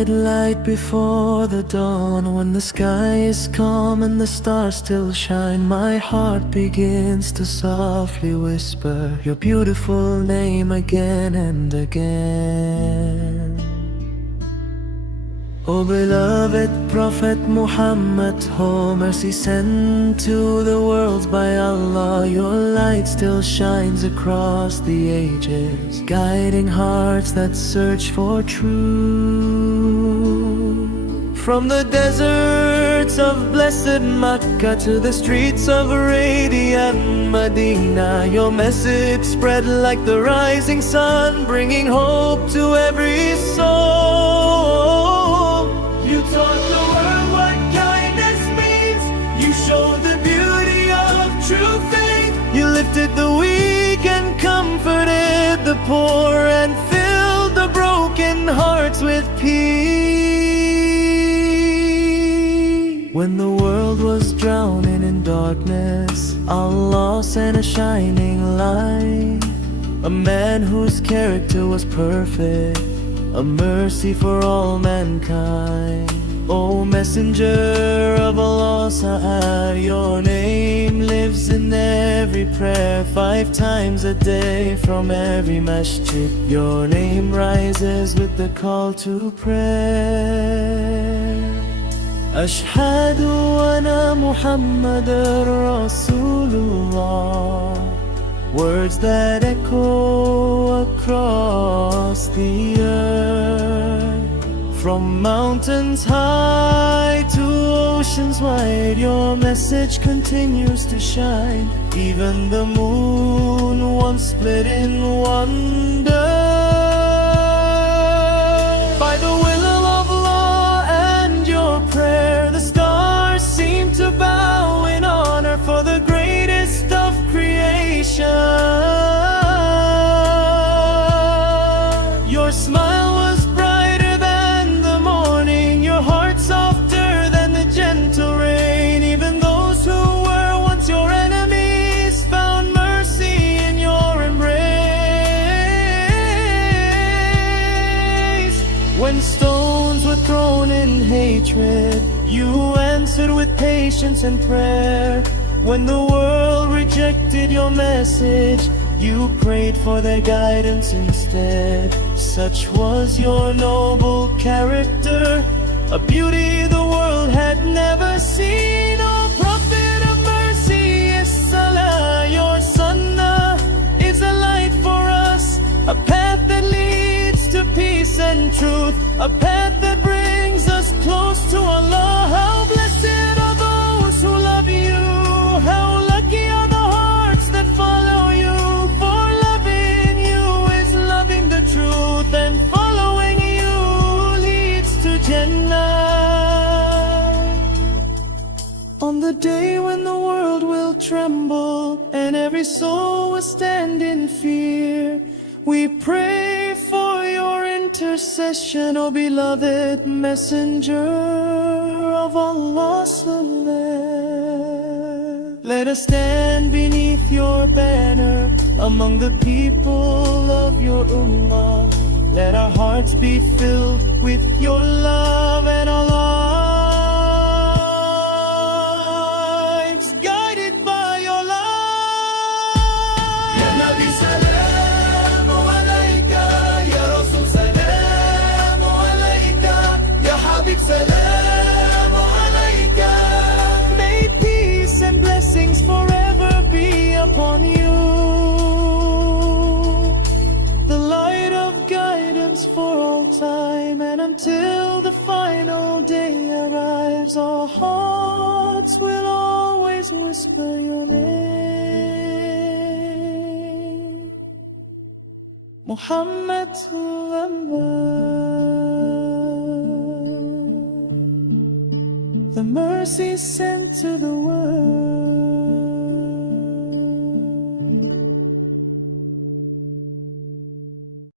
quiet light before the dawn. When the sky is calm and the stars still shine, my heart begins to softly whisper your beautiful name again and again. O beloved Prophet Muhammad, oh mercy sent to the world by Allah, your light still shines across the ages, guiding hearts that search for truth. From the deserts of blessed Makkah to the streets of radiant Medina, your message spread like the rising sun, bringing hope to every soul. You taught the world what kindness means. You showed the beauty of true faith. You lifted the weak and comforted the poor, and filled the broken hearts with peace. When the world was drowning in darkness, Allah sent a shining light, a man whose character was perfect, a mercy for all mankind. O messenger of Allah, Sa'ad, your name lives in every prayer. 5 times a day from every masjid, your name rises with the call to prayer. Ashhadu anna Muhammadar Rasulullah, words that echo across the earth. From mountains high to oceans wide, your message continues to shine. Even the moon once split in wonder. By the will of Allah and your prayer, the stars seem to bow in honor for the greatest of creation. Your smile was brighter than the morning, your heart softer than the gentle rain. Even those who were once your enemies found mercy in your embrace. When stones were thrown in hatred, you answered with patience and prayer. When the world rejected your message, you prayed for their guidance instead. Such was your noble character, a beauty the world had never seen. Oh Prophet of mercy, As-Salah, your Sunnah is a light for us, a path that leads to peace and truth, a path that brings us close to Allah. How blessed are those who love you, how lucky are the hearts that follow you. For loving you is loving the truth, and following you leads to Jannah. On the day when the world will tremble and every soul will stand in fear, we pray for your intercession, O beloved messenger of Allah. Let us stand beneath your banner among the people of your ummah. Let our hearts be filled with your love and our lives guided by your light. Ya Nabi salamu alayka, Ya Rasul salamu alayka, Ya Habib salamu alayka. May peace and blessings forever be upon you, the light of guidance for all time. And until the final day arrives, our hearts will always whisper your name, Muhammad. The mercy sent to the world.